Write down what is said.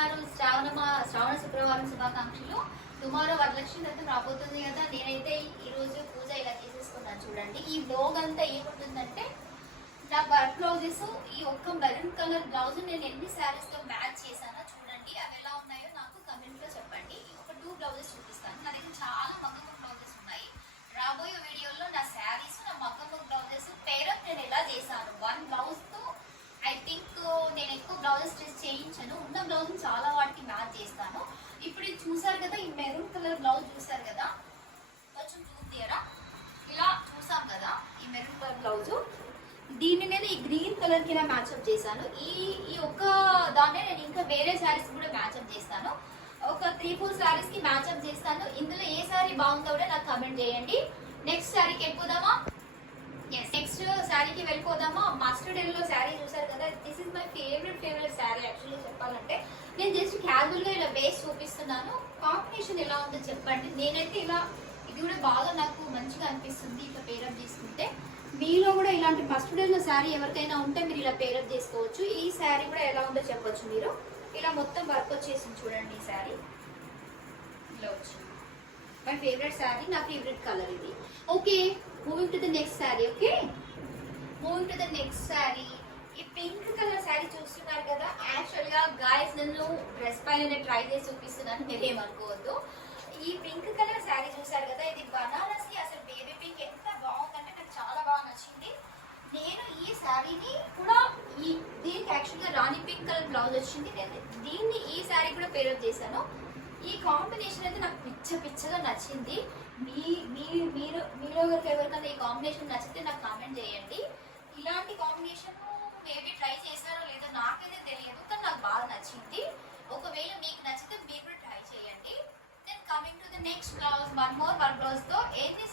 ఉన్నారు? శ్రావణ శుక్రవారం శుభాకాంక్షలు. టుమారో వరలక్ష్మి వ్రతం రాబోతుంది కదా. నేనైతే ఈ రోజు పూజ ఇలా చేసేసుకున్నాను చూడండి. ఈ బ్లౌజ్ అంతా ఏముంటుందంటే నా వర్క్ బ్లౌజెస్, ఈ ఒక్క మెరూన్ కలర్ బ్లౌజ్ నేను ఎన్ని శారీస్ తో మ్యాచ్ చేశానో చూడండి. అవి ఎలా ఉన్నాయో నాకు కమెంట్ లో చెప్పండి. ఒక 2 బ్లౌజెస్ చూపిస్తాను. నా దగ్గర చాలా మగ్గం బ్లౌజెస్ ఉన్నాయి. రాబోయే వీడియోలో నా శారీస్, నా మగ్గం బ్లౌజెస్ పేరప్ నేను ఎలా చేశాను. 1 బ్లౌజ్ తో ఐ థింక్ నేను ఎక్కువ బ్లౌజెస్ స్టిచ్ చేయించను. ఉన్న బ్లౌజ్ చాలా వాటికి మ్యాచ్ చేస్తాను. ఇప్పుడు ఇది చూసారు కదా, ఈ మెరూన్ కలర్ బ్లౌజ్ చూసారు కదా, కొంచెం చూద్దారా. ఇలా చూసాం కదా ఈ మెరూన్ కలర్ బ్లౌజ్. దీన్ని నేను ఈ గ్రీన్ కలర్ కి మ్యాచ్అప్ చేశాను. ఈ ఒక్క దాన్నే నేను ఇంకా వేరే శారీస్ కూడా మ్యాచ్అప్ చేస్తాను. ఒక 3-4 శారీస్ కి మ్యాచ్అప్ చేస్తాను. ఇందులో ఏ శారీ బాగుందో కూడా నాకు కమెంట్ చేయండి. నెక్స్ట్ శారీకి వెళ్ళిపోదామా? నెక్స్ట్ శారీకి వెళ్ళిపోదామా? మస్టర్డ్ ఎల్లో శారీ చూసారు కదా. This is my favourite sari actually చెప్పాలంటే. నేను జస్ట్ క్యాజువల్ గా ఇలా వేసి చూపిస్తున్నాను. కాంబినేషన్ ఎలా ఉందో చెప్పండి. నేనైతే ఇలా, ఇది కూడా బాగా నాకు మంచిగా అనిపిస్తుంది ఇట్లా పేరప్ చేసుకుంటే. మీలో కూడా ఇలాంటి మస్టర్డ్ ఎల్లో శారీ ఎవరికైనా ఉంటే మీరు ఇలా పేరప్ చేసుకోవచ్చు. ఈ శారీ కూడా ఎలా ఉందో చెప్పొచ్చు మీరు. ఇలా మొత్తం వర్క్ వచ్చేసింది చూడండి. ఈ శారీ ఇలా వచ్చింది. మై ఫేవరెట్ శారీ, నా ఫేవరెట్ కలర్ ఇది. Okay, moving to the next sari. Okay, moving to the next sari. ఈ పింక్ కలర్ శారీ చూస్తున్నారు కదా. యాక్చువల్ గా గాయస్ నేను డ్రెస్ పైన ట్రై చేసి చూపిస్తున్నాను, మీరేమనుకోవద్దు. ఈ పింక్ కలర్ శారీ చూసారు కదా, ఇది బనారసి. అసలు బేబీ పింక్ ఎంత బాగుందంటే నాకు చాలా బాగా నచ్చింది. నేను ఈ శారీని కూడా దీనికి యాక్చువల్ గా రాణి పింక్ కలర్ బ్లౌజ్ వచ్చింది. నేను దీన్ని ఈ శారీ కూడా పేరప్ చేశాను. ఈ కాంబినేషన్ అయితే నాకు పిచ్చగా నచ్చింది. మీలో ఎవరికైనా ఈ కాంబినేషన్ నచ్చితే నాకు కామెంట్ చేయండి. ఇలాంటి కాంబినేషన్ మేబీ ట్రై చేశారో లేదో నాకైతే తెలియదు, కానీ నాకు బాగా నచ్చింది. ఒకవేళ మీకు నచ్చితే మీరు కూడా ట్రై చేయండి. Then coming to the next blouse, one more work blouse తో ఎన్ని